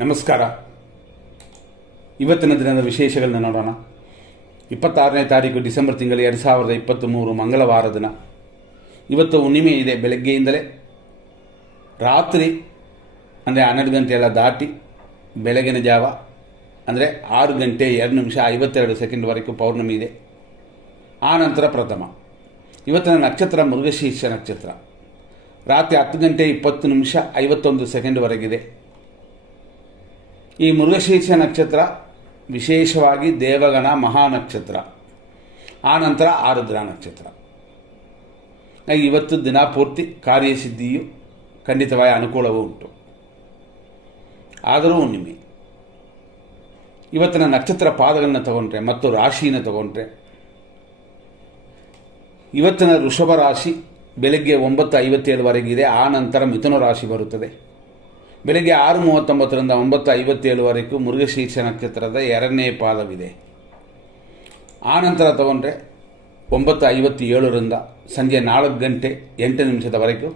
ನಮಸ್ಕಾರ. ಇವತ್ತಿನ ದಿನದ ವಿಶೇಷಗಳನ್ನ ನೋಡೋಣ. 26ನೇ ತಾರೀಕು ಡಿಸೆಂಬರ್ ತಿಂಗಳು 2023 ಮಂಗಳವಾರ ದಿನ. ಇವತ್ತು ಹುಣ್ಣಿಮೆ ಇದೆ. ಬೆಳಗ್ಗೆಯಿಂದಲೇ ರಾತ್ರಿ ಅಂದರೆ 12 ಗಂಟೆ ಎಲ್ಲ ದಾಟಿ ಬೆಳಗಿನ ಜಾವ ಅಂದರೆ 6 ಗಂಟೆ 2 ನಿಮಿಷ 52 ಸೆಕೆಂಡ್ವರೆಗೂ ಪೌರ್ಣಮಿ ಇದೆ. ಆ ನಂತರ ಪ್ರಥಮ. ಇವತ್ತಿನ ನಕ್ಷತ್ರ ಮೃಗಶೀರ್ಷ ನಕ್ಷತ್ರ. ರಾತ್ರಿ 10 ಗಂಟೆ 20 ನಿಮಿಷ 51 ಸೆಕೆಂಡ್ವರೆಗಿದೆ. ಈ ಮೃಗಶೀರ್ಷ ನಕ್ಷತ್ರ ವಿಶೇಷವಾಗಿ ದೇವಗಣ ಮಹಾನಕ್ಷತ್ರ. ಆ ನಂತರ ಆರುದ್ರ ನಕ್ಷತ್ರ. ಇವತ್ತು ದಿನ ಪೂರ್ತಿ ಕಾರ್ಯಸಿದ್ಧಿಯು ಖಂಡಿತವಾಗಿ ಅನುಕೂಲವೂ ಉಂಟು. ಆದರೂ ಹುಣ್ಣಿಮೆ. ಇವತ್ತಿನ ನಕ್ಷತ್ರ ಪಾದಗಳನ್ನ ತಗೊಂಡ್ರೆ ಮತ್ತು ರಾಶಿಯನ್ನು ತಗೊಂಡ್ರೆ ಇವತ್ತಿನ ವೃಷಭ ರಾಶಿ ಬೆಳಗ್ಗೆ 9:57ವರೆಗಿದೆ. ಆ ನಂತರ ಮಿಥುನ ರಾಶಿ ಬರುತ್ತದೆ. ಬೆಳಗ್ಗೆ 6:39ರಿಂದ 9:57ವರೆಗೂ ಮೃಗಶೀರ್ಷ ನಕ್ಷತ್ರದ 2ನೇ ಪಾದವಿದೆ. ಆ ನಂತರ ತಗೊಂಡ್ರೆ 9:57ರಿಂದ ಸಂಜೆ 4 ಗಂಟೆ 8 ನಿಮಿಷದವರೆಗೂ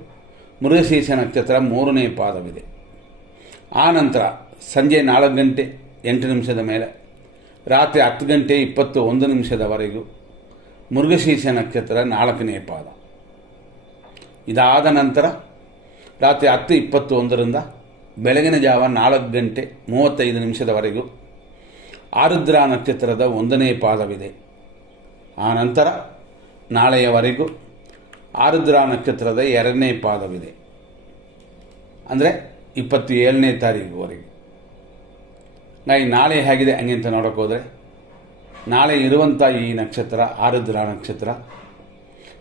ಮೃಗಶೀರ್ಷ ನಕ್ಷತ್ರ 3ನೇ ಪಾದವಿದೆ. ಆ ನಂತರ ಸಂಜೆ 4 ಗಂಟೆ 8 ನಿಮಿಷದ ಮೇಲೆ ರಾತ್ರಿ 10 ಗಂಟೆ 21 ನಿಮಿಷದವರೆಗೂ ಮೃಗಶೀರ್ಷ ನಕ್ಷತ್ರ 4ನೇ ಪಾದ. ಇದಾದ ನಂತರ ರಾತ್ರಿ 10:21ರಿಂದ ಬೆಳಗಿನ ಜಾವ 4 ಗಂಟೆ 35 ನಿಮಿಷದವರೆಗೂ ಆರುದ್ರ ನಕ್ಷತ್ರದ 1ನೇ ಪಾದವಿದೆ. ಆ ನಂತರ ನಾಳೆಯವರೆಗೂ ಆರುದ್ರ ನಕ್ಷತ್ರದ 2ನೇ ಪಾದವಿದೆ. ಅಂದರೆ 27ನೇ ತಾರೀಕುವರೆಗೆ. ನಾಳೆ ಹೇಗಿದೆ ಹಂಗೆ ಅಂತ ನೋಡೋಕೆ ಹೋದರೆ, ನಾಳೆ ಇರುವಂಥ ಈ ನಕ್ಷತ್ರ ಆರುದ್ರ ನಕ್ಷತ್ರ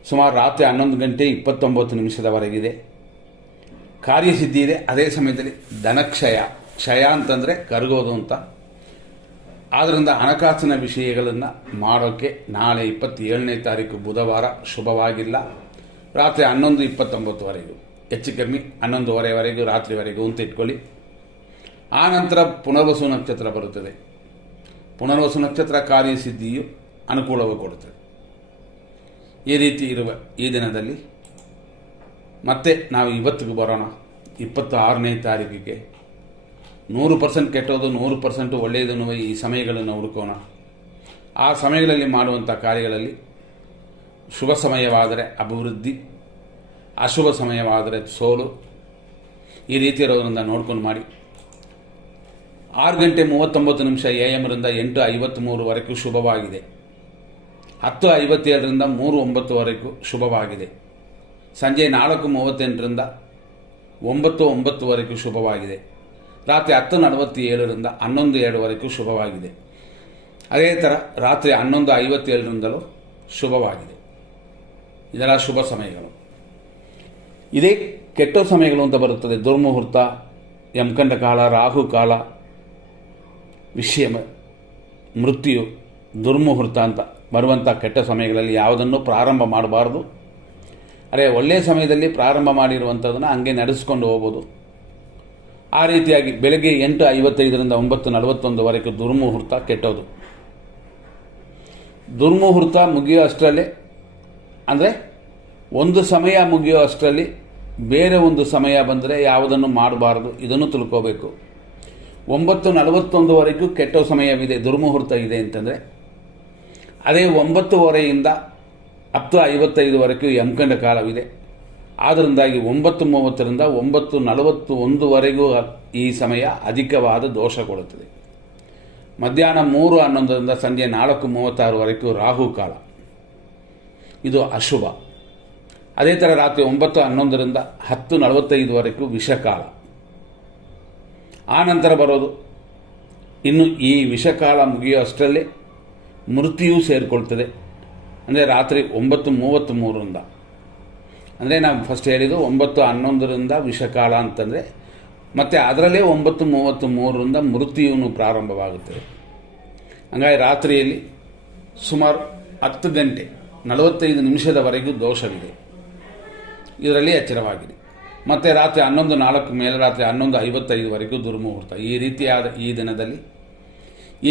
ಸುಮಾರು ರಾತ್ರಿ 11 ಗಂಟೆ 29 ನಿಮಿಷದವರೆಗಿದೆ. ಕಾರ್ಯಸಿದ್ಧಿ ಇದೆ. ಅದೇ ಸಮಯದಲ್ಲಿ ಧನಕ್ಷಯ, ಕ್ಷಯ ಅಂತಂದರೆ ಕರಗೋದು ಅಂತ. ಆದ್ದರಿಂದ ಹಣಕಾಸಿನ ವಿಷಯಗಳನ್ನು ಮಾಡೋಕ್ಕೆ ನಾಳೆ 27ನೇ ತಾರೀಕು ಬುಧವಾರ ಶುಭವಾಗಿಲ್ಲ. ರಾತ್ರಿ 11:29ವರೆಗೂ, ಹೆಚ್ಚು ಕಮ್ಮಿ 11:30ವರೆಗೂ ರಾತ್ರಿವರೆಗೂ ಅಂತ ಇಟ್ಕೊಳ್ಳಿ. ಆ ನಂತರ ಪುನರ್ವಸು ನಕ್ಷತ್ರ ಬರುತ್ತದೆ. ಪುನರ್ವಸು ನಕ್ಷತ್ರ ಕಾರ್ಯಸಿದ್ಧಿಯು ಅನುಕೂಲವೂ ಕೊಡುತ್ತದೆ. ಈ ರೀತಿ ಇರುವ ಈ ದಿನದಲ್ಲಿ ಮತ್ತೆ ನಾವು ಇವತ್ತಿಗೆ ಬರೋಣ. 26ನೇ ತಾರೀಕಿಗೆ 100% ಕೆಟ್ಟೋದು 100% ಒಳ್ಳೆಯದನ್ನು ಈ ಸಮಯಗಳನ್ನು ಹುಡುಕೋಣ. ಆ ಸಮಯಗಳಲ್ಲಿ ಮಾಡುವಂಥ ಕಾರ್ಯಗಳಲ್ಲಿ ಶುಭ ಸಮಯವಾದರೆ ಅಭಿವೃದ್ಧಿ, ಅಶುಭ ಸಮಯವಾದರೆ ಸೋಲು, ಈ ರೀತಿ ಇರೋದರಿಂದ ನೋಡ್ಕೊಂಡು ಮಾಡಿ. 6 ಗಂಟೆ 39 ನಿಮಿಷ AM ರಿಂದ 8:53ವರೆಗೂ ಶುಭವಾಗಿದೆ. 10:57ರಿಂದ 3:09ವರೆಗೂ ಶುಭವಾಗಿದೆ. ಸಂಜೆ 4:38ರಿಂದ 9:09ವರೆಗೂ ಶುಭವಾಗಿದೆ. ರಾತ್ರಿ 10:47ರಿಂದ 11:02ವರೆಗೂ ಶುಭವಾಗಿದೆ. ಅದೇ ಥರ ರಾತ್ರಿ 11:57ರಿಂದಲೂ ಶುಭವಾಗಿದೆ. ಇದರ ಶುಭ ಸಮಯಗಳು. ಇದೇ ಕೆಟ್ಟ ಸಮಯಗಳು ಅಂತ ಬರುತ್ತದೆ. ದುರ್ಮುಹೂರ್ತ, ಯಮಕಂಡ ಕಾಲ, ರಾಹು ಕಾಲ, ವಿಷಯ ಮೃತ್ಯು, ದುರ್ಮುಹೂರ್ತ ಅಂತ ಬರುವಂಥ ಕೆಟ್ಟ ಸಮಯಗಳಲ್ಲಿ ಯಾವುದನ್ನು ಪ್ರಾರಂಭ ಮಾಡಬಾರ್ದು. ಅರೆ ಒಳ್ಳೆಯ ಸಮಯದಲ್ಲಿ ಪ್ರಾರಂಭ ಮಾಡಿರುವಂಥದ್ದನ್ನು ಹಂಗೆ ನಡೆಸ್ಕೊಂಡು ಹೋಗ್ಬೋದು. ಆ ರೀತಿಯಾಗಿ ಬೆಳಗ್ಗೆ 8:55ರಿಂದ 9:41ವರೆಗೂ ದುರ್ಮುಹೂರ್ತ ಕೆಟ್ಟೋದು. ದುರ್ಮುಹೂರ್ತ ಮುಗಿಯೋ ಅಷ್ಟರಲ್ಲೇ, ಅಂದರೆ ಒಂದು ಸಮಯ ಮುಗಿಯೋ ಅಷ್ಟರಲ್ಲಿ ಬೇರೆ ಒಂದು ಸಮಯ ಬಂದರೆ ಯಾವುದನ್ನು ಮಾಡಬಾರ್ದು. ಇದನ್ನು ತಿಳ್ಕೋಬೇಕು. 9:41ವರೆಗೂ ಕೆಟ್ಟ ಸಮಯವಿದೆ, ದುರ್ಮುಹೂರ್ತ ಇದೆ ಅಂತಂದರೆ, ಅದೇ 9:30ರಿಂದ 10:55ವರೆಗೂ ಯಮಕಂಡ ಕಾಲವಿದೆ. ಆದ್ದರಿಂದಾಗಿ 9:30ರಿಂದ 9:41ವರೆಗೂ ಈ ಸಮಯ ಅಧಿಕವಾದ ದೋಷ ಕೊಡುತ್ತದೆ. ಮಧ್ಯಾಹ್ನ 3:11ರಿಂದ ಸಂಜೆ 4:36ವರೆಗೂ ರಾಹು ಕಾಲ, ಇದು ಅಶುಭ. ಅದೇ ಥರ ರಾತ್ರಿ 9:11ರಿಂದ 10:45ವರೆಗೂ ವಿಷಕಾಲ. ಆ ನಂತರ ಬರೋದು ಇನ್ನು ಈ ವಿಷಕಾಲ ಮುಗಿಯೋ ಅಷ್ಟರಲ್ಲೇ ಮೃತ್ಯು ಸೇರಿಕೊಳ್ತದೆ. ಅಂದರೆ ರಾತ್ರಿ 9:33ರಿಂದ, ಅಂದರೆ ನಾವು ಫಸ್ಟ್ ಹೇಳಿದ್ದು 9:11ರಿಂದ ವಿಷಕಾಲ ಅಂತಂದರೆ, ಮತ್ತು ಅದರಲ್ಲೇ 9:33ರಿಂದ ಮೃತ್ಯುವನ್ನು ಪ್ರಾರಂಭವಾಗುತ್ತದೆ. ಹಾಗಾಗಿ ರಾತ್ರಿಯಲ್ಲಿ ಸುಮಾರು 10 ಗಂಟೆ 45 ನಿಮಿಷದವರೆಗೂ ದೋಷವಿದೆ. ಇದರಲ್ಲಿ ಎಚ್ಚರವಾಗಿದೆ. ಮತ್ತು ರಾತ್ರಿ 11:04 ಮೇಲೆ ರಾತ್ರಿ 11:55ವರೆಗೂ ದುರ್ಮುಹೂರ್ತ. ಈ ರೀತಿಯಾದ ಈ ದಿನದಲ್ಲಿ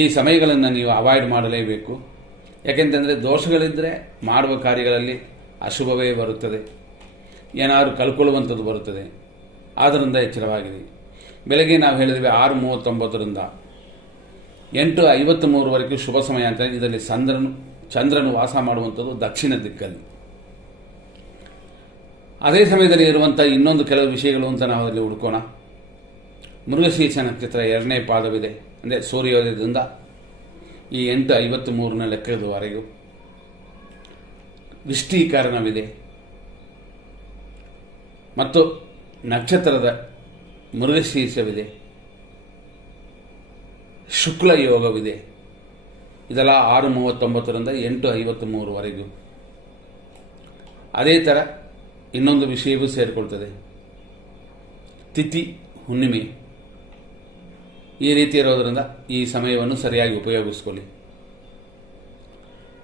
ಈ ಸಮಯಗಳನ್ನು ನೀವು ಅವಾಯ್ಡ್ ಮಾಡಲೇಬೇಕು. ಯಾಕೆಂತಂದರೆ ದೋಷಗಳಿದ್ದರೆ ಮಾಡುವ ಕಾರ್ಯಗಳಲ್ಲಿ ಅಶುಭವೇ ಬರುತ್ತದೆ, ಏನಾದರೂ ಕಳ್ಕೊಳ್ಳುವಂಥದ್ದು ಬರುತ್ತದೆ. ಆದ್ದರಿಂದ ಎಚ್ಚರವಾಗಿದೆ. ಬೆಳಗ್ಗೆ ನಾವು ಹೇಳಿದ್ವಿ 6:39ರಿಂದ 8:53ವರೆಗೂ ಶುಭ ಸಮಯ ಅಂತ. ಇದರಲ್ಲಿ ಚಂದ್ರನು ವಾಸ ಮಾಡುವಂಥದ್ದು ದಕ್ಷಿಣ ದಿಕ್ಕಲ್ಲಿ. ಅದೇ ಸಮಯದಲ್ಲಿ ಇರುವಂಥ ಇನ್ನೊಂದು ಕೆಲವು ವಿಷಯಗಳು ಅಂತ ನಾವು ಅದರಲ್ಲಿ ಹುಡ್ಕೋಣ. ಮೃಗಶೀರ್ಷ ನಕ್ಷತ್ರ 2ನೇ ಪಾದವಿದೆ, ಅಂದರೆ ಸೂರ್ಯೋದಯದಿಂದ ಈ 8:53ನ ಲೆಕ್ಕದವರೆಗೂ. ವಿಷ್ಟೀಕರಣವಿದೆ ಮತ್ತು ನಕ್ಷತ್ರದ ಮೃಗಶೀರ್ಷವಿದೆ, ಶುಕ್ಲ ಯೋಗವಿದೆ. ಇದೆಲ್ಲ 6:39ರಿಂದ 8:53ವರೆಗೂ. ಅದೇ ಥರ ಇನ್ನೊಂದು ವಿಷಯವೂ ಸೇರಿಕೊಳ್ತದೆ, ತಿಥಿ ಹುಣ್ಣಿಮೆ. ಈ ರೀತಿ ಇರೋದರಿಂದ ಈ ಸಮಯವನ್ನು ಸರಿಯಾಗಿ ಉಪಯೋಗಿಸ್ಕೊಳ್ಳಿ.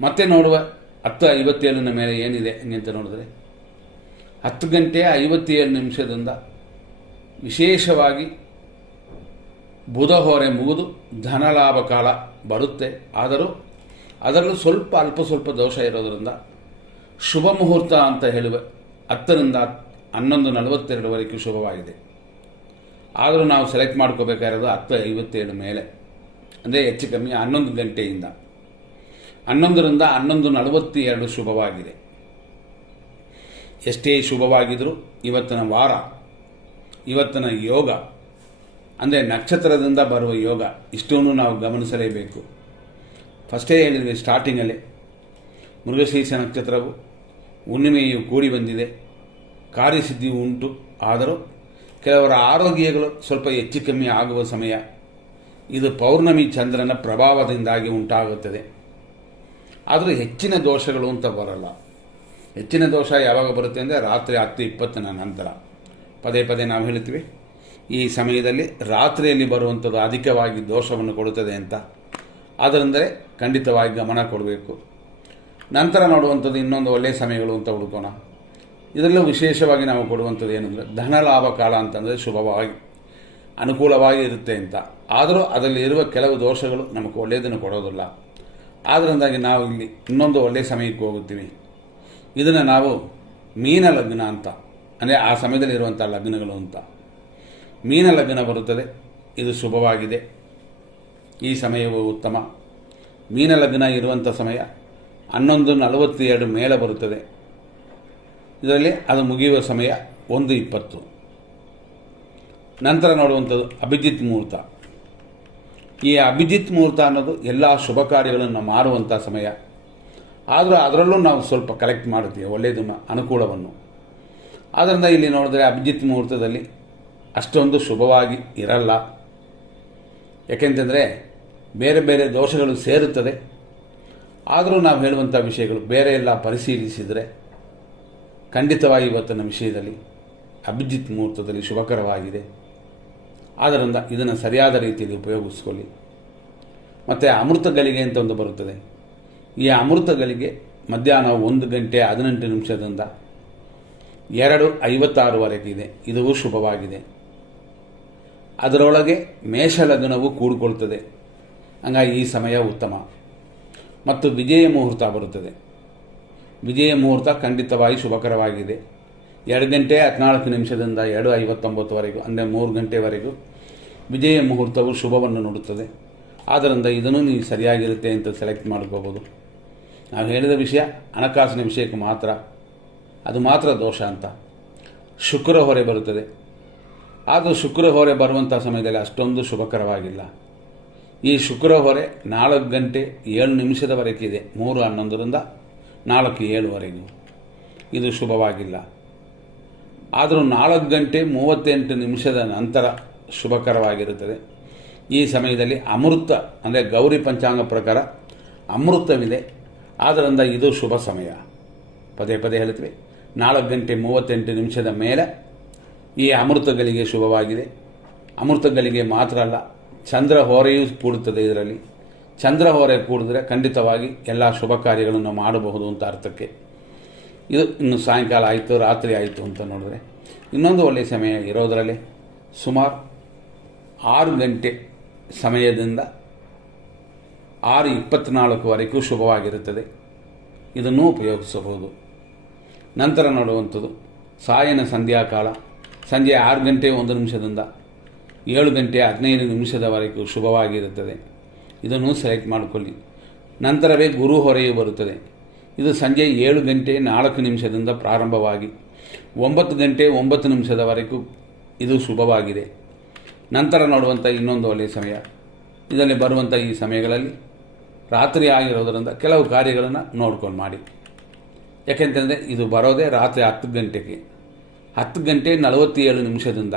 ಮತ್ತೆ ನೋಡುವ 10:57ನ ಮೇಲೆ ಏನಿದೆ ಅಂತ ನೋಡಿದ್ರೆ 10:57 ವಿಶೇಷವಾಗಿ ಬುಧ ಹೊರೆ ಮುಗಿದು ಧನಲಾಭ ಕಾಲ ಬರುತ್ತೆ. ಆದರೂ ಅದರಲ್ಲೂ ಅಲ್ಪ ಸ್ವಲ್ಪ ದೋಷ ಇರೋದರಿಂದ ಶುಭ ಮುಹೂರ್ತ ಅಂತ ಹೇಳುವ 10ರಿಂದ 11:42ವರೆಗೂ ಶುಭವಾಗಿದೆ. ಆದರೂ ನಾವು ಸೆಲೆಕ್ಟ್ ಮಾಡ್ಕೋಬೇಕಾಗಿರೋದು 10:57 ಮೇಲೆ, ಅಂದರೆ ಹೆಚ್ಚು ಕಮ್ಮಿ 11 ಗಂಟೆಯಿಂದ 11ರಿಂದ 11:42 ಶುಭವಾಗಿದೆ. ಎಷ್ಟೇ ಶುಭವಾಗಿದ್ದರೂ ಇವತ್ತಿನ ವಾರ, ಇವತ್ತಿನ ಯೋಗ, ಅಂದರೆ ನಕ್ಷತ್ರದಿಂದ ಬರುವ ಯೋಗ, ಇಷ್ಟನ್ನು ನಾವು ಗಮನಿಸಲೇಬೇಕು. ಫಸ್ಟೇ ಹೇಳಿದ್ವಿ ಸ್ಟಾರ್ಟಿಂಗಲ್ಲೇ, ಮೃಗಶೀರ್ಷ ನಕ್ಷತ್ರವು ಹುಣ್ಣಿಮೆಯು ಕೂಡಿ ಬಂದಿದೆ, ಕಾರ್ಯಸಿದ್ಧಿ ಉಂಟು. ಆದರೂ ಕೆಲವರ ಆರೋಗ್ಯಗಳು ಸ್ವಲ್ಪ ಹೆಚ್ಚು ಕಮ್ಮಿ ಆಗುವ ಸಮಯ. ಇದು ಪೌರ್ಣಮಿ ಚಂದ್ರನ ಪ್ರಭಾವದಿಂದಾಗಿ ಉಂಟಾಗುತ್ತದೆ. ಆದರೆ ಹೆಚ್ಚಿನ ದೋಷಗಳು ಅಂತ ಬರಲ್ಲ. ಹೆಚ್ಚಿನ ದೋಷ ಯಾವಾಗ ಬರುತ್ತೆ ಅಂದರೆ ರಾತ್ರಿ 10:20ನ ನಂತರ. ಪದೇ ನಾವು ಹೇಳ್ತೀವಿ, ಈ ಸಮಯದಲ್ಲಿ ರಾತ್ರಿಯಲ್ಲಿ ಬರುವಂಥದ್ದು ಅಧಿಕವಾಗಿ ದೋಷವನ್ನು ಕೊಡುತ್ತದೆ ಅಂತ. ಅದರಿಂದಲೇ ಖಂಡಿತವಾಗಿ ಗಮನ ಕೊಡಬೇಕು. ನಂತರ ನೋಡುವಂಥದ್ದು ಇನ್ನೊಂದು ಒಳ್ಳೆಯ ಸಮಯಗಳು ಅಂತ ಹುಡುಕೋಣ. ಇದರಲ್ಲೂ ವಿಶೇಷವಾಗಿ ನಾವು ಕೊಡುವಂಥದ್ದು ಏನಂದರೆ ಧನಲಾಭ ಕಾಲ ಅಂತಂದರೆ ಶುಭವಾಗಿ ಅನುಕೂಲವಾಗಿ ಇರುತ್ತೆ ಅಂತ. ಆದರೂ ಅದರಲ್ಲಿ ಇರುವ ಕೆಲವು ದೋಷಗಳು ನಮಗೆ ಒಳ್ಳೆಯದನ್ನು ಕೊಡೋದಿಲ್ಲ. ಆದ್ದರಿಂದಾಗಿ ನಾವು ಇಲ್ಲಿ ಇನ್ನೊಂದು ಒಳ್ಳೆಯ ಸಮಯಕ್ಕೆ ಹೋಗುತ್ತೀವಿ. ಇದನ್ನು ನಾವು ಮೀನ ಲಗ್ನ ಅಂತ, ಅಂದರೆ ಆ ಸಮಯದಲ್ಲಿ ಇರುವಂಥ ಲಗ್ನಗಳು ಅಂತ. ಮೀನ ಲಗ್ನ ಬರುತ್ತದೆ, ಇದು ಶುಭವಾಗಿದೆ. ಈ ಸಮಯವು ಉತ್ತಮ. ಮೀನ ಲಗ್ನ ಇರುವಂಥ ಸಮಯ 11:42 ಮೇಲೆ ಬರುತ್ತದೆ. ಇದರಲ್ಲಿ ಅದು ಮುಗಿಯುವ ಸಮಯ 1:20. ನಂತರ ನೋಡುವಂಥದ್ದು ಅಭಿಜಿತ್ ಮುಹೂರ್ತ. ಈ ಅಭಿಜಿತ್ ಮುಹೂರ್ತ ಅನ್ನೋದು ಎಲ್ಲ ಶುಭ ಕಾರ್ಯಗಳನ್ನು ಮಾಡುವಂಥ ಸಮಯ. ಆದರೂ ಅದರಲ್ಲೂ ನಾವು ಸ್ವಲ್ಪ ಕಲೆಕ್ಟ್ ಮಾಡುತ್ತೀವಿ ಒಳ್ಳೆಯದನ್ನು, ಅನುಕೂಲವನ್ನು. ಆದ್ದರಿಂದ ಇಲ್ಲಿ ನೋಡಿದ್ರೆ ಅಭಿಜಿತ್ ಮುಹೂರ್ತದಲ್ಲಿ ಅಷ್ಟೊಂದು ಶುಭವಾಗಿ ಇರಲ್ಲ. ಯಾಕೆಂತಂದರೆ ಬೇರೆ ಬೇರೆ ದೋಷಗಳು ಸೇರುತ್ತದೆ. ಆದರೂ ನಾವು ಹೇಳುವಂಥ ವಿಷಯಗಳು ಬೇರೆ ಎಲ್ಲ ಪರಿಶೀಲಿಸಿದರೆ ಖಂಡಿತವಾಗಿ ಇವತ್ತಿನ ವಿಷಯದಲ್ಲಿ ಅಭಿಜಿತ್ ಮುಹೂರ್ತದಲ್ಲಿ ಶುಭಕರವಾಗಿದೆ. ಆದ್ದರಿಂದ ಇದನ್ನು ಸರಿಯಾದ ರೀತಿಯಲ್ಲಿ ಉಪಯೋಗಿಸ್ಕೊಳ್ಳಿ. ಮತ್ತು ಅಮೃತ ಗಳಿಗೆ ಅಂತ ಒಂದು ಬರುತ್ತದೆ. ಈ ಅಮೃತ ಗಳಿಗೆ ಮಧ್ಯಾಹ್ನ 1:18 2:56ವರೆಗಿದೆ. ಇದು ಶುಭವಾಗಿದೆ. ಅದರೊಳಗೆ ಮೇಷಲಗ್ನವು ಕೂಡಿಕೊಳ್ತದೆ. ಹಂಗಾಗಿ ಈ ಸಮಯ ಉತ್ತಮ. ಮತ್ತು ವಿಜಯ ಮುಹೂರ್ತ ಬರುತ್ತದೆ. ವಿಜಯ ಮುಹೂರ್ತ ಖಂಡಿತವಾಗಿ ಶುಭಕರವಾಗಿದೆ. 2:14 2:59ವರೆಗೂ, ಅಂದರೆ 3 ಗಂಟೆವರೆಗೂ ವಿಜಯ ಮುಹೂರ್ತವು ಶುಭವನ್ನು ನೋಡುತ್ತದೆ. ಆದ್ದರಿಂದ ಇದನ್ನು ನೀವು ಸರಿಯಾಗಿರುತ್ತೆ ಅಂತ ಸೆಲೆಕ್ಟ್ ಮಾಡ್ಕೋಬೋದು. ನಾವು ಹೇಳಿದ ವಿಷಯ ಹಣಕಾಸಿನ ವಿಷಯಕ್ಕೆ ಮಾತ್ರ, ಅದು ಮಾತ್ರ ದೋಷ ಅಂತ. ಶುಕ್ರ ಹೊರೆ ಬರುತ್ತದೆ. ಆದರೂ ಶುಕ್ರ ಹೊರೆ ಬರುವಂಥ ಸಮಯದಲ್ಲಿ ಅಷ್ಟೊಂದು ಶುಭಕರವಾಗಿಲ್ಲ. ಈ ಶುಕ್ರ ಹೊರೆ 4:07 3:11 4:07 ಇದು ಶುಭವಾಗಿಲ್ಲ. ಆದರೂ 4:38 ನಂತರ ಶುಭಕರವಾಗಿರುತ್ತದೆ. ಈ ಸಮಯದಲ್ಲಿ ಅಮೃತ, ಅಂದರೆ ಗೌರಿ ಪಂಚಾಂಗ ಪ್ರಕಾರ ಅಮೃತವಿದೆ. ಆದ್ದರಿಂದ ಇದು ಶುಭ ಸಮಯ. ಪದೇ ಹೇಳ್ತೀವಿ, 4:38 ಮೇಲೆ ಈ ಅಮೃತಗಳಿಗೆ ಶುಭವಾಗಿದೆ. ಅಮೃತಗಳಿಗೆ ಮಾತ್ರ ಅಲ್ಲ, ಚಂದ್ರ ಹೊರೆಯೂ ಕೂಡುತ್ತದೆ. ಇದರಲ್ಲಿ ಚಂದ್ರ ಹೊರೆ ಕೂಡಿದ್ರೆ ಖಂಡಿತವಾಗಿ ಎಲ್ಲ ಶುಭ ಕಾರ್ಯಗಳನ್ನು ಮಾಡಬಹುದು ಅಂತ ಅರ್ಥಕ್ಕೆ. ಇದು ಇನ್ನು ಸಾಯಂಕಾಲ ಆಯಿತು, ರಾತ್ರಿ ಆಯಿತು ಅಂತ ನೋಡಿದ್ರೆ ಇನ್ನೊಂದು ಒಳ್ಳೆಯ ಸಮಯ ಇರೋದರಲ್ಲಿ ಸುಮಾರು 6 ಗಂಟೆ ಸಮಯದಿಂದ 6:24ವರೆಗೂ ಶುಭವಾಗಿರುತ್ತದೆ. ಇದನ್ನು ಉಪಯೋಗಿಸಬಹುದು. ನಂತರ ನೋಡುವಂಥದ್ದು ಸಾಯನ ಸಂಧ್ಯಾಕಾಲ, ಸಂಜೆ 6:01 7 ಗಂಟೆ 15 ನಿಮಿಷದವರೆಗೂ ಶುಭವಾಗಿರುತ್ತದೆ. ಇದನ್ನು ಸೆಲೆಕ್ಟ್ ಮಾಡಿಕೊಳ್ಳಿ. ನಂತರವೇ ಗುರು ಹೊರೆಯು ಬರುತ್ತದೆ. ಇದು ಸಂಜೆ 7 ಗಂಟೆ 4 ನಿಮಿಷದಿಂದ ಪ್ರಾರಂಭವಾಗಿ 9 ಗಂಟೆ 9 ನಿಮಿಷದವರೆಗೂ ಇದು ಶುಭವಾಗಿದೆ. ನಂತರ ನೋಡುವಂಥ ಇನ್ನೊಂದು ಒಳ್ಳೆಯ ಸಮಯ. ಇದರಲ್ಲಿ ಬರುವಂಥ ಈ ಸಮಯಗಳಲ್ಲಿ ರಾತ್ರಿ ಆಗಿರೋದರಿಂದ ಕೆಲವು ಕಾರ್ಯಗಳನ್ನು ನೋಡ್ಕೊಂಡು ಮಾಡಿ. ಯಾಕೆಂತಂದರೆ ಇದು ಬರೋದೇ ರಾತ್ರಿ 10 ಗಂಟೆಗೆ. 10 ಗಂಟೆ 47 ನಿಮಿಷದಿಂದ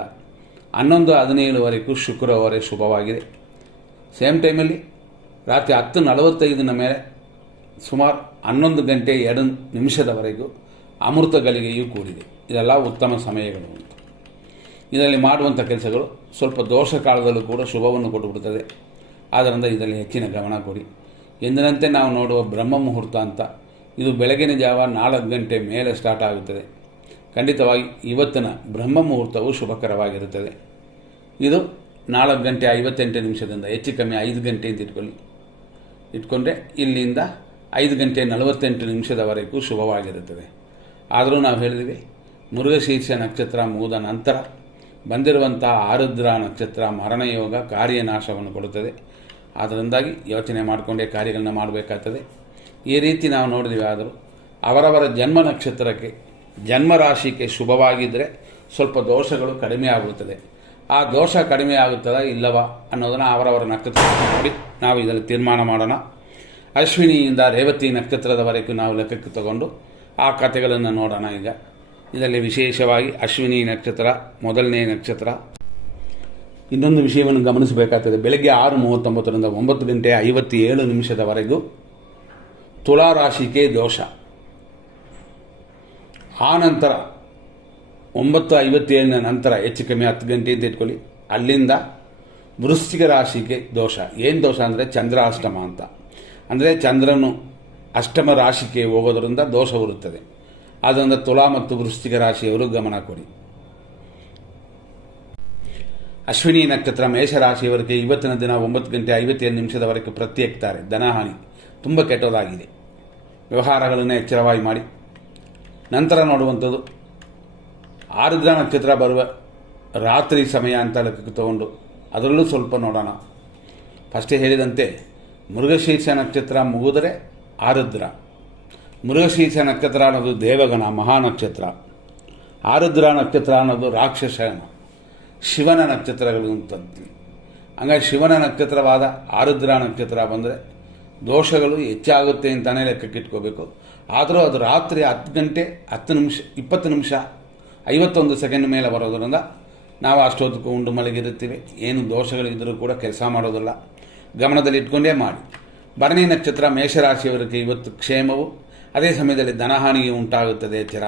11:17ವರೆಗೂ ಶುಕ್ರವಾರ ಶುಭವಾಗಿದೆ. ಸೇಮ್ ಟೈಮಲ್ಲಿ ರಾತ್ರಿ 10:45 ಮೇಲೆ ಸುಮಾರು 11 ಗಂಟೆ 2 ನಿಮಿಷದವರೆಗೂ ಅಮೃತ ಗಳಿಗೆಯೂ ಕೂಡಿದೆ. ಇದೆಲ್ಲ ಉತ್ತಮ ಸಮಯಗಳು ಅಂತ. ಇದರಲ್ಲಿ ಮಾಡುವಂಥ ಕೆಲಸಗಳು ಸ್ವಲ್ಪ ದೋಷ ಕಾಲದಲ್ಲೂ ಕೂಡ ಶುಭವನ್ನು ಕೊಟ್ಟುಬಿಡುತ್ತದೆ. ಆದ್ದರಿಂದ ಇದರಲ್ಲಿ ಹೆಚ್ಚಿನ ಗಮನ ಕೊಡಿ. ಎಂದಿನಂತೆ ನಾವು ನೋಡುವ ಬ್ರಹ್ಮ ಮುಹೂರ್ತ ಅಂತ ಇದು ಬೆಳಗಿನ ಜಾವ 4 ಗಂಟೆ ಮೇಲೆ ಸ್ಟಾರ್ಟ್ ಆಗುತ್ತದೆ. ಖಂಡಿತವಾಗಿ ಇವತ್ತಿನ ಬ್ರಹ್ಮ ಮುಹೂರ್ತವು ಶುಭಕರವಾಗಿರುತ್ತದೆ. ಇದು 4 ಗಂಟೆ 58 ನಿಮಿಷದಿಂದ ಹೆಚ್ಚು ಕಮ್ಮಿ 5 ಗಂಟೆ ಅಂತ ಇಟ್ಕೊಂಡ್ರೆ ಇಲ್ಲಿಂದ 5 ಗಂಟೆ 48 ನಿಮಿಷದವರೆಗೂ ಶುಭವಾಗಿರುತ್ತದೆ. ಆದರೂ ನಾವು ಹೇಳಿದ್ವಿ, ಮೃಗಶೀರ್ಷ ನಕ್ಷತ್ರ ಮುಗಿದ ನಂತರ ಬಂದಿರುವಂಥ ಆರುದ್ರ ನಕ್ಷತ್ರ ಮರಣಯೋಗ ಕಾರ್ಯನಾಶವನ್ನು ಕೊಡುತ್ತದೆ. ಅದರಿಂದಾಗಿ ಯೋಚನೆ ಮಾಡಿಕೊಂಡೇ ಕಾರ್ಯಗಳನ್ನ ಮಾಡಬೇಕಾಗ್ತದೆ. ಈ ರೀತಿ ನಾವು ನೋಡಿದ್ವಿ. ಆದರೂ ಅವರವರ ಜನ್ಮ ನಕ್ಷತ್ರಕ್ಕೆ ಜನ್ಮರಾಶಿಗೆ ಶುಭವಾಗಿದ್ದರೆ ಸ್ವಲ್ಪ ದೋಷಗಳು ಕಡಿಮೆ ಆಗುತ್ತದೆ. ಆ ದೋಷ ಕಡಿಮೆ ಆಗುತ್ತದಾ ಇಲ್ಲವಾ ಅನ್ನೋದನ್ನು ಅವರವರ ನಕ್ಷತ್ರ ನೋಡಿ ನಾವು ಇದನ್ನು ತೀರ್ಮಾನ ಮಾಡೋಣ. ಅಶ್ವಿನಿಯಿಂದ ರೇವತಿ ನಕ್ಷತ್ರದವರೆಗೂ ನಾವು ಲೆಕ್ಕಕ್ಕೆ ತಗೊಂಡು ಆ ಕಥೆಗಳನ್ನು ನೋಡೋಣ. ಈಗ ಇದರಲ್ಲಿ ವಿಶೇಷವಾಗಿ ಅಶ್ವಿನಿ ನಕ್ಷತ್ರ ಮೊದಲನೇ ನಕ್ಷತ್ರ. ಇನ್ನೊಂದು ವಿಷಯವನ್ನು ಗಮನಿಸಬೇಕಾಗ್ತದೆ. ಬೆಳಗ್ಗೆ 6:39ರಿಂದ 9 ಗಂಟೆ 57 ನಿಮಿಷದವರೆಗೂ ತುಲಾ ರಾಶಿಗೆ ದೋಷ. ಆ ನಂತರ 9:57 ನಂತರ ಹೆಚ್ಚು ಕಮ್ಮಿ 10 ಗಂಟೆ ಅಂತ ಇಟ್ಕೊಳ್ಳಿ. ಅಲ್ಲಿಂದ ವೃಶ್ಚಿಕ ರಾಶಿಗೆ ದೋಷ. ಏನು ದೋಷ ಅಂದರೆ ಚಂದ್ರ ಅಷ್ಟಮ ಅಂತ. ಅಂದರೆ ಚಂದ್ರನು ಅಷ್ಟಮ ರಾಶಿಗೆ ಹೋಗೋದರಿಂದ ದೋಷ ಬರುತ್ತದೆ. ಆದ್ದರಿಂದ ತುಲಾ ಮತ್ತು ವೃಶ್ಚಿಕ ರಾಶಿಯವರು ಗಮನ ಕೊಡಿ. ಅಶ್ವಿನಿ ನಕ್ಷತ್ರ ಮೇಷರಾಶಿಯವರಿಗೆ ಇವತ್ತಿನ ದಿನ 9 ಗಂಟೆ 57 ನಿಮಿಷದವರೆಗೂ ಪ್ರತ್ಯೇಕ್ತಾರೆ. ಧನಹಾನಿ ತುಂಬ ಕೆಟ್ಟದಾಗಿದೆ. ವ್ಯವಹಾರಗಳನ್ನು ಎಚ್ಚರವಾಗಿ ಮಾಡಿ. ನಂತರ ನೋಡುವಂಥದ್ದು ಆರುದ್ರ ನಕ್ಷತ್ರ ಬರುವ ರಾತ್ರಿ ಸಮಯ ಅಂತ ಲೆಕ್ಕಕ್ಕೆ ತಗೊಂಡು ಅದರಲ್ಲೂ ಸ್ವಲ್ಪ ನೋಡೋಣ. ಫಸ್ಟೇ ಹೇಳಿದಂತೆ ಮೃಗಶೀರ್ಷ ನಕ್ಷತ್ರ ಮುಗಿದರೆ ಆರುದ್ರ. ಮೃಗಶೀರ್ಷ ನಕ್ಷತ್ರ ಅನ್ನೋದು ದೇವಗಣ ಮಹಾನಕ್ಷತ್ರ. ಆರುದ್ರ ನಕ್ಷತ್ರ ಅನ್ನೋದು ರಾಕ್ಷಸನ ಶಿವನ ನಕ್ಷತ್ರಗಳು ಅಂತಂತೀವಿ. ಹಂಗಾಗಿ ಶಿವನ ನಕ್ಷತ್ರವಾದ ಆರುದ್ರ ನಕ್ಷತ್ರ ಬಂದರೆ ದೋಷಗಳು ಹೆಚ್ಚಾಗುತ್ತೆ ಅಂತಲೇ ಲೆಕ್ಕಕ್ಕೆ ಇಟ್ಕೋಬೇಕು. ಆದರೂ ಅದು ರಾತ್ರಿ 10 ಗಂಟೆ 10 ನಿಮಿಷ 20 ನಿಮಿಷ 51 ಸೆಕೆಂಡ್ ಮೇಲೆ ಬರೋದರಿಂದ ನಾವು ಅಷ್ಟೊತ್ತಿಗೆ ಉಂಡು ಮಲಗಿರುತ್ತೀವಿ. ಏನು ದೋಷಗಳಿದ್ದರೂ ಕೂಡ ಕೆಲಸ ಮಾಡೋದಿಲ್ಲ. ಗಮನದಲ್ಲಿ ಇಟ್ಕೊಂಡೇ ಮಾಡಿ. ಭರಣಿ ನಕ್ಷತ್ರ ಮೇಷರಾಶಿಯವರಿಗೆ ಇವತ್ತು ಕ್ಷೇಮವು, ಅದೇ ಸಮಯದಲ್ಲಿ ಧನಹಾನಿಯು ಉಂಟಾಗುತ್ತದೆ, ಎಚ್ಚರ.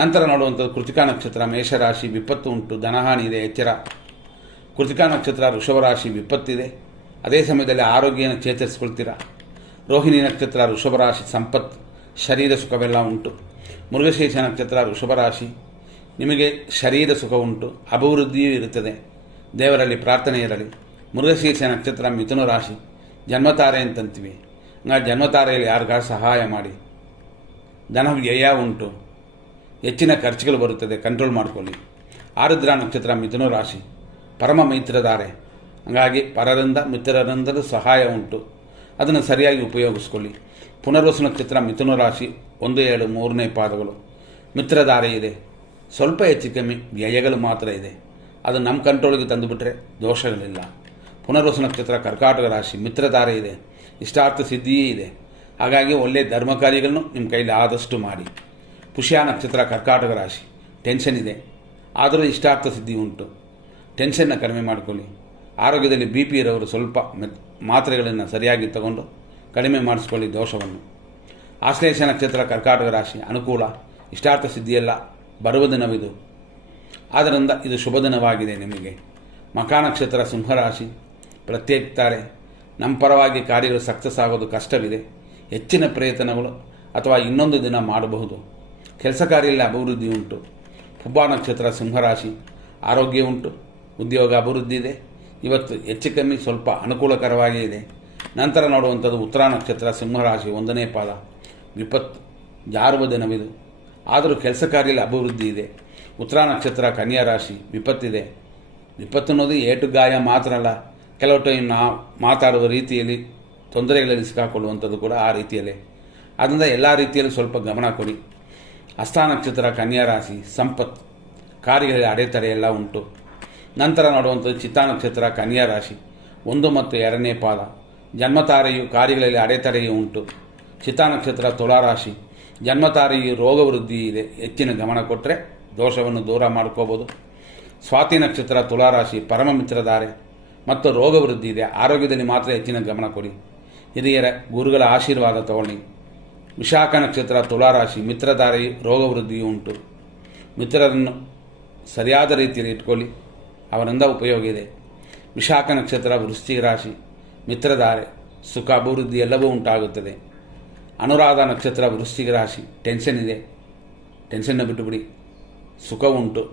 ನಂತರ ನೋಡುವಂಥದ್ದು ಕೃತಿಕಾ ನಕ್ಷತ್ರ ಮೇಷರಾಶಿ ವಿಪತ್ತು ಉಂಟು, ಧನಹಾನಿ ಇದೆ, ಎಚ್ಚರ. ಕೃತಿಕಾ ನಕ್ಷತ್ರ ವೃಷಭರಾಶಿ ವಿಪತ್ತಿದೆ, ಅದೇ ಸಮಯದಲ್ಲಿ ಆರೋಗ್ಯನ ಚೇತರಿಸ್ಕೊಳ್ತೀರಾ. ರೋಹಿಣಿ ನಕ್ಷತ್ರ ವೃಷಭರಾಶಿ ಸಂಪತ್ತು, ಶರೀರ ಸುಖವೆಲ್ಲ ಉಂಟು. ಮೃಗಶೀರ್ಷ ನಕ್ಷತ್ರ ವೃಷಭರಾಶಿ ನಿಮಗೆ ಶರೀರ ಸುಖ ಉಂಟು, ಅಭಿವೃದ್ಧಿಯೂ ಇರುತ್ತದೆ. ದೇವರಲ್ಲಿ ಪ್ರಾರ್ಥನೆ ಇರಲಿ. ಮೃಗಶೀರ್ಷ ನಕ್ಷತ್ರ ಮಿಥುನ ರಾಶಿ ಜನ್ಮತಾರೆ ಅಂತಂತೀವಿ. ಹಂಗಾಗಿ ಜನ್ಮತಾರೆಯಲ್ಲಿ ಯಾರಿಗಾರು ಸಹಾಯ ಮಾಡಿ. ಧನ ವ್ಯಯ ಉಂಟು, ಹೆಚ್ಚಿನ ಖರ್ಚುಗಳು ಬರುತ್ತದೆ, ಕಂಟ್ರೋಲ್ ಮಾಡಿಕೊಳ್ಳಿ. ಆರುದ್ರ ನಕ್ಷತ್ರ ಮಿಥುನ ರಾಶಿ ಪರಮ ಮೈತ್ರಧಾರೆ. ಹಾಗಾಗಿ ಪರರಿಂದ ಮಿತ್ರರಿಂದಲೂ ಸಹಾಯ ಉಂಟು, ಅದನ್ನು ಸರಿಯಾಗಿ ಉಪಯೋಗಿಸ್ಕೊಳ್ಳಿ. ಪುನರ್ವಸು ನಕ್ಷತ್ರ ಮಿಥುನ ರಾಶಿ 1, 2, 3ನೇ ಪಾದಗಳು ಮಿತ್ರಧಾರೆ ಇದೆ. ಸ್ವಲ್ಪ ಹೆಚ್ಚು ಕಮ್ಮಿ ವ್ಯಯಗಳು ಮಾತ್ರ ಇದೆ. ಅದು ನಮ್ಮ ಕಂಟ್ರೋಲಿಗೆ ತಂದುಬಿಟ್ರೆ ದೋಷಗಳಿಲ್ಲ. ಪುನರ್ವಸು ನಕ್ಷತ್ರ ಕರ್ಕಾಟಕ ರಾಶಿ ಮಿತ್ರಧಾರೆ ಇದೆ, ಇಷ್ಟಾರ್ಥ ಸಿದ್ಧಿಯೇ ಇದೆ. ಹಾಗಾಗಿ ಒಳ್ಳೆಯ ಧರ್ಮ ಕಾರ್ಯಗಳನ್ನು ನಿಮ್ಮ ಕೈಲಿ ಆದಷ್ಟು ಮಾಡಿ. ಪುಷ್ಯ ನಕ್ಷತ್ರ ಕರ್ಕಾಟಕ ರಾಶಿ ಟೆನ್ಷನ್ ಇದೆ, ಆದರೂ ಇಷ್ಟಾರ್ಥ ಸಿದ್ಧಿ ಉಂಟು. ಟೆನ್ಷನ್ನ ಕಡಿಮೆ ಮಾಡಿಕೊಳ್ಳಿ. ಆರೋಗ್ಯದಲ್ಲಿ BP ಇರೋರು ಸ್ವಲ್ಪ ಮಾತ್ರೆಗಳನ್ನು ಸರಿಯಾಗಿ ತಗೊಂಡು ಕಡಿಮೆ ಮಾಡಿಸ್ಕೊಳ್ಳಿ ದೋಷವನ್ನು. ಆಶ್ಲೇಷ ನಕ್ಷತ್ರ ಕರ್ಕಾಟಕ ರಾಶಿ ಅನುಕೂಲ, ಇಷ್ಟಾರ್ಥ ಸಿದ್ಧಿಯೆಲ್ಲ ಬರುವ ದಿನವಿದು. ಆದ್ದರಿಂದ ಇದು ಶುಭ ದಿನವಾಗಿದೆ ನಿಮಗೆ. ಮಕಾ ನಕ್ಷತ್ರ ಸಿಂಹರಾಶಿ ಪ್ರತ್ಯೇಕ್ತಾರೆ. ನಮ್ಮ ಪರವಾಗಿ ಕಾರ್ಯಗಳು ಸಕ್ಸಸ್ ಆಗೋದು ಕಷ್ಟವಿದೆ. ಹೆಚ್ಚಿನ ಪ್ರಯತ್ನಗಳು ಅಥವಾ ಇನ್ನೊಂದು ದಿನ ಮಾಡಬಹುದು. ಕೆಲಸ ಕಾರ್ಯದಲ್ಲಿ ಅಭಿವೃದ್ಧಿ ಉಂಟು. ಪುಬ್ಬ ನಕ್ಷತ್ರ ಸಿಂಹರಾಶಿ ಆರೋಗ್ಯ ಉಂಟು, ಉದ್ಯೋಗ ಅಭಿವೃದ್ಧಿ ಇದೆ. ಇವತ್ತು ಹೆಚ್ಚು ಕಮ್ಮಿ ಸ್ವಲ್ಪ ಅನುಕೂಲಕರವಾಗಿ ಇದೆ. ನಂತರ ನೋಡುವಂಥದ್ದು ಉತ್ತರ ನಕ್ಷತ್ರ ಸಿಂಹರಾಶಿ 1ನೇ ಪಾದ ವಿಪತ್ತು ಜಾರುವ ದಿನವಿದು. ಆದರೂ ಕೆಲಸ ಕಾರ್ಯದಲ್ಲಿ ಅಭಿವೃದ್ಧಿ ಇದೆ. ಉತ್ತರ ನಕ್ಷತ್ರ ಕನ್ಯಾ ರಾಶಿ ವಿಪತ್ತಿದೆ, ವಿಪತ್ತು ಅನ್ನೋದು ಏಟು ಗಾಯ ಮಾತ್ರ ಅಲ್ಲ, ಕೆಲವು ಟೈಮ್ ನಾವು ಮಾತಾಡುವ ರೀತಿಯಲ್ಲಿ ತೊಂದರೆಗಳಲ್ಲಿ ಸಿಕ್ಕಾಕೊಳ್ಳುವಂಥದ್ದು ಕೂಡ ಆ ರೀತಿಯಲ್ಲೇ. ಆದ್ದರಿಂದ ಎಲ್ಲ ರೀತಿಯಲ್ಲೂ ಸ್ವಲ್ಪ ಗಮನ ಕೊಡಿ. ಹಸ್ತ ನಕ್ಷತ್ರ ಕನ್ಯಾ ರಾಶಿ, ಸಂಪತ್ತು, ಕಾರ್ಯಗಳಲ್ಲಿ ಅಡೆತಡೆ ಎಲ್ಲ ಉಂಟು. ನಂತರ ನೋಡುವಂಥದ್ದು ಚಿತ್ತಾ ನಕ್ಷತ್ರ ಕನ್ಯಾ ರಾಶಿ, 1 ಮತ್ತು 2ನೇ ಪಾದ, ಜನ್ಮತಾರೆಯು ಕಾರ್ಯಗಳಲ್ಲಿ ಅಡೆತಡೆಯೂ ಉಂಟು. ಚಿತ್ತಾ ನಕ್ಷತ್ರ ತುಲಾರಾಶಿ, ಜನ್ಮತಾರೆಯು ರೋಗ ವೃದ್ಧಿ ಇದೆ, ಹೆಚ್ಚಿನ ಗಮನ ಕೊಟ್ಟರೆ ದೋಷವನ್ನು ದೂರ ಮಾಡ್ಕೋಬೋದು. ಸ್ವಾತಿ ನಕ್ಷತ್ರ ತುಲಾರಾಶಿ, ಪರಮ ಮಿತ್ರಧಾರೆ ಮತ್ತು ರೋಗ ವೃದ್ಧಿ ಇದೆ, ಆರೋಗ್ಯದಲ್ಲಿ ಮಾತ್ರ ಹೆಚ್ಚಿನ ಗಮನ ಕೊಡಿ. ಹಿರಿಯರ ಗುರುಗಳ ಆಶೀರ್ವಾದ ತಗೊಳ್ಳಿ. ವಿಶಾಖ ನಕ್ಷತ್ರ ತುಲಾರಾಶಿ, ಮಿತ್ರಧಾರೆಯು ರೋಗ ವೃದ್ಧಿಯೂ ಉಂಟು. ಮಿತ್ರರನ್ನು ಸರಿಯಾದ ರೀತಿಯಲ್ಲಿ ಇಟ್ಕೊಳ್ಳಿ, ಅವರಿಂದ ಉಪಯೋಗ ಇದೆ. ವಿಶಾಖ ನಕ್ಷತ್ರ ವೃಶ್ಚಿಕ ರಾಶಿ, ಮಿತ್ರಧಾರೆ, ಸುಖ ಅಭಿವೃದ್ಧಿ ಎಲ್ಲವೂ ಉಂಟಾಗುತ್ತದೆ. ಅನುರಾಧ ನಕ್ಷತ್ರ ವೃಶ್ಚಿಕ ರಾಶಿ, ಟೆನ್ಷನ್ ಇದೆ, ಟೆನ್ಷನ್ನ ಬಿಟ್ಟುಬಿಡಿ, ಸುಖ ಉಂಟು.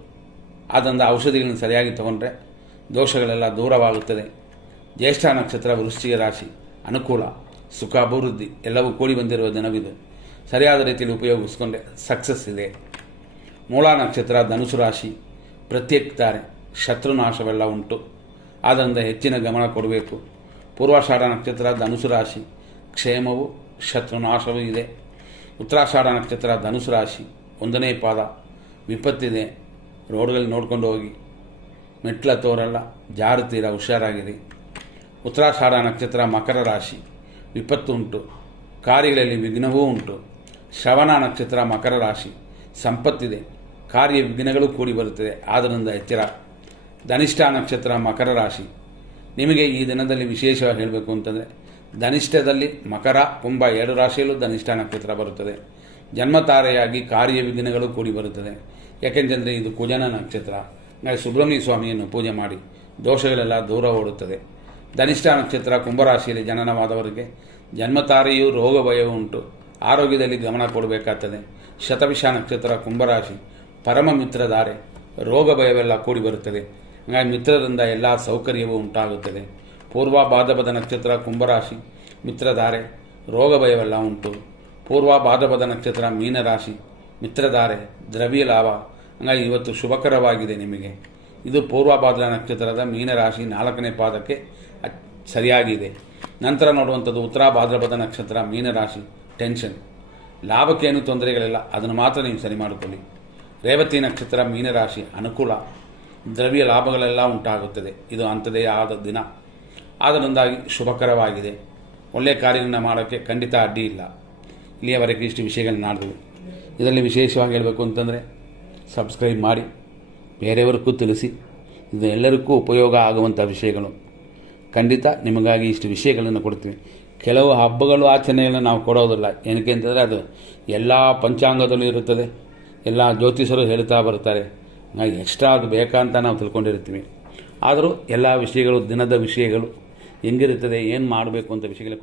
ಆದ್ದರಿಂದ ಔಷಧಿಗಳನ್ನು ಸರಿಯಾಗಿ ತಗೊಂಡ್ರೆ ದೋಷಗಳೆಲ್ಲ ದೂರವಾಗುತ್ತದೆ. ಜ್ಯೇಷ್ಠ ನಕ್ಷತ್ರ ವೃಶ್ಚಿಕ ರಾಶಿ, ಅನುಕೂಲ, ಸುಖ ಅಭಿವೃದ್ಧಿ ಎಲ್ಲವೂ ಕೂಡಿ ಬಂದಿರುವ ದಿನವಿದು. ಸರಿಯಾದ ರೀತಿಯಲ್ಲಿ ಉಪಯೋಗಿಸ್ಕೊಂಡ್ರೆ ಸಕ್ಸಸ್ ಇದೆ. ಮೂಲ ನಕ್ಷತ್ರ ಧನುಸು ರಾಶಿ, ಪ್ರತ್ಯೇಕತಾರೆ, ಶತ್ರುನಾಶವೆಲ್ಲ ಉಂಟು. ಆದ್ದರಿಂದ ಹೆಚ್ಚಿನ ಗಮನ ಕೊಡಬೇಕು. ಪೂರ್ವಾಷಾಢ ನಕ್ಷತ್ರ ಧನುಸು ರಾಶಿ, ಕ್ಷೇಮವು ಶತ್ರುನಾಶವೂ ಇದೆ. ಉತ್ತರಾಷಾಢ ನಕ್ಷತ್ರ ಧನುಸು ರಾಶಿ, 1ನೇ ಪಾದ, ವಿಪತ್ತಿದೆ, ರೋಡ್ಗಳಲ್ಲಿ ನೋಡ್ಕೊಂಡು ಹೋಗಿ, ಮೆಟ್ಲ ತೋರಲ್ಲ, ಜಾರುತ್ತೀರ, ಹುಷಾರಾಗಿರಿ. ಉತ್ತರಾಷಾಢ ನಕ್ಷತ್ರ ಮಕರ ರಾಶಿ, ವಿಪತ್ತು ಉಂಟು, ಕಾರ್ಯಗಳಲ್ಲಿ ವಿಘ್ನವೂ ಉಂಟು. ಶ್ರವಣ ನಕ್ಷತ್ರ ಮಕರ ರಾಶಿ, ಸಂಪತ್ತಿದೆ, ಕಾರ್ಯ ವಿಘ್ನಗಳು ಕೂಡಿ ಬರುತ್ತದೆ, ಆದ್ದರಿಂದ ಎಚ್ಚರ. ಧನಿಷ್ಠ ನಕ್ಷತ್ರ ಮಕರ ರಾಶಿ, ನಿಮಗೆ ಈ ದಿನದಲ್ಲಿ ವಿಶೇಷವಾಗಿ ಹೇಳಬೇಕು ಅಂತಂದರೆ ಧನಿಷ್ಠದಲ್ಲಿ ಮಕರ ಕುಂಭ 2 ರಾಶಿಯಲ್ಲೂ ಧನಿಷ್ಠ ನಕ್ಷತ್ರ ಬರುತ್ತದೆ. ಜನ್ಮತಾರೆಯಾಗಿ ಕಾರ್ಯ ವಿಘ್ನಗಳು ಕೂಡಿ ಬರುತ್ತದೆ. ಯಾಕೆಂತಂದರೆ ಇದು ಕುಜನ ನಕ್ಷತ್ರ. ಸುಬ್ರಹ್ಮಣ್ಯ ಸ್ವಾಮಿಯನ್ನು ಪೂಜೆ ಮಾಡಿ ದೋಷಗಳೆಲ್ಲ ದೂರ ಓಡುತ್ತದೆ. ಧನಿಷ್ಠ ನಕ್ಷತ್ರ ಕುಂಭರಾಶಿಯಲ್ಲಿ ಜನನವಾದವರಿಗೆ ಜನ್ಮತಾರೆಯೂ ರೋಗ ಭಯವೂ ಉಂಟು, ಆರೋಗ್ಯದಲ್ಲಿ ಗಮನ ಕೊಡಬೇಕಾಗ್ತದೆ. ಶತಭಿಷ ನಕ್ಷತ್ರ ಕುಂಭರಾಶಿ, ಪರಮ ಮಿತ್ರಧಾರೆ, ರೋಗ ಭಯವೆಲ್ಲ ಕೂಡಿ ಬರುತ್ತದೆ. ಹಾಗಾಗಿ ಮಿತ್ರರಿಂದ ಎಲ್ಲ ಸೌಕರ್ಯವೂ ಉಂಟಾಗುತ್ತದೆ. ಪೂರ್ವ ಭಾದ್ರಪದ ನಕ್ಷತ್ರ ಕುಂಭರಾಶಿ, ಮಿತ್ರಧಾರೆ, ರೋಗ ಭಯವೆಲ್ಲ ಉಂಟು. ಪೂರ್ವ ಭಾದ್ರಪದ ನಕ್ಷತ್ರ ಮೀನರಾಶಿ, ಮಿತ್ರಧಾರೆ, ದ್ರವ್ಯ ಲಾಭ. ಹಾಗಾಗಿ ಇವತ್ತು ಶುಭಕರವಾಗಿದೆ ನಿಮಗೆ. ಇದು ಪೂರ್ವ ಭಾದ್ರ ನಕ್ಷತ್ರದ ಮೀನರಾಶಿ 4ನೇ ಪಾದಕ್ಕೆ ಸರಿಯಾಗಿದೆ. ನಂತರ ನೋಡುವಂಥದ್ದು ಉತ್ತರ ಭಾದ್ರಪದ ನಕ್ಷತ್ರ ಮೀನರಾಶಿ, ಟೆನ್ಷನ್, ಲಾಭಕ್ಕೇನು ತೊಂದರೆಗಳಿಲ್ಲ, ಅದನ್ನು ಮಾತ್ರ ನೀವು ಸರಿ ಮಾಡಿಕೊಳ್ಳಿ. ರೇವತಿ ನಕ್ಷತ್ರ ಮೀನರಾಶಿ, ಅನುಕೂಲ, ದ್ರವ್ಯ ಲಾಭಗಳೆಲ್ಲ ಉಂಟಾಗುತ್ತದೆ. ಇದು ಅಂಥದೇ ಆದ ದಿನ, ಆದ್ದರಿಂದಾಗಿ ಶುಭಕರವಾಗಿದೆ. ಒಳ್ಳೆಯ ಕಾರ್ಯಗಳನ್ನು ಮಾಡೋಕ್ಕೆ ಖಂಡಿತ ಅಡ್ಡಿ ಇಲ್ಲ. ಇಲ್ಲಿಯವರೆಗೆ ಇಷ್ಟು ವಿಷಯಗಳನ್ನ ಮಾಡಿದ್ವಿ. ಇದರಲ್ಲಿ ವಿಶೇಷವಾಗಿ ಹೇಳಬೇಕು ಅಂತಂದರೆ ಸಬ್ಸ್ಕ್ರೈಬ್ ಮಾಡಿ, ಬೇರೆಯವರಿಗೂ ತಿಳಿಸಿ. ಇದು ಎಲ್ಲರಿಗೂ ಉಪಯೋಗ ಆಗುವಂಥ ವಿಷಯಗಳು. ಖಂಡಿತ ನಿಮಗಾಗಿ ಇಷ್ಟು ವಿಷಯಗಳನ್ನು ಕೊಡ್ತೀವಿ. ಕೆಲವು ಹಬ್ಬಗಳು ಆಚರಣೆಗಳನ್ನು ನಾವು ಕೊಡೋದಿಲ್ಲ. ಏನಕ್ಕೆ ಅಂತಂದರೆ ಅದು ಎಲ್ಲ ಪಂಚಾಂಗದಲ್ಲೂ ಇರುತ್ತದೆ, ಎಲ್ಲ ಜ್ಯೋತಿಷರು ಹೇಳ್ತಾ ಬರ್ತಾರೆ. ಎಕ್ಸ್ಟ್ರಾ ಅದು ಬೇಕಾ ಅಂತ ನಾವು ತಿಳ್ಕೊಂಡಿರ್ತೀವಿ. ಆದರೂ ಎಲ್ಲ ವಿಷಯಗಳು, ದಿನದ ವಿಷಯಗಳು ಹೆಂಗಿರುತ್ತದೆ, ಏನು ಮಾಡಬೇಕು ಅಂತ ವಿಷಯಗಳು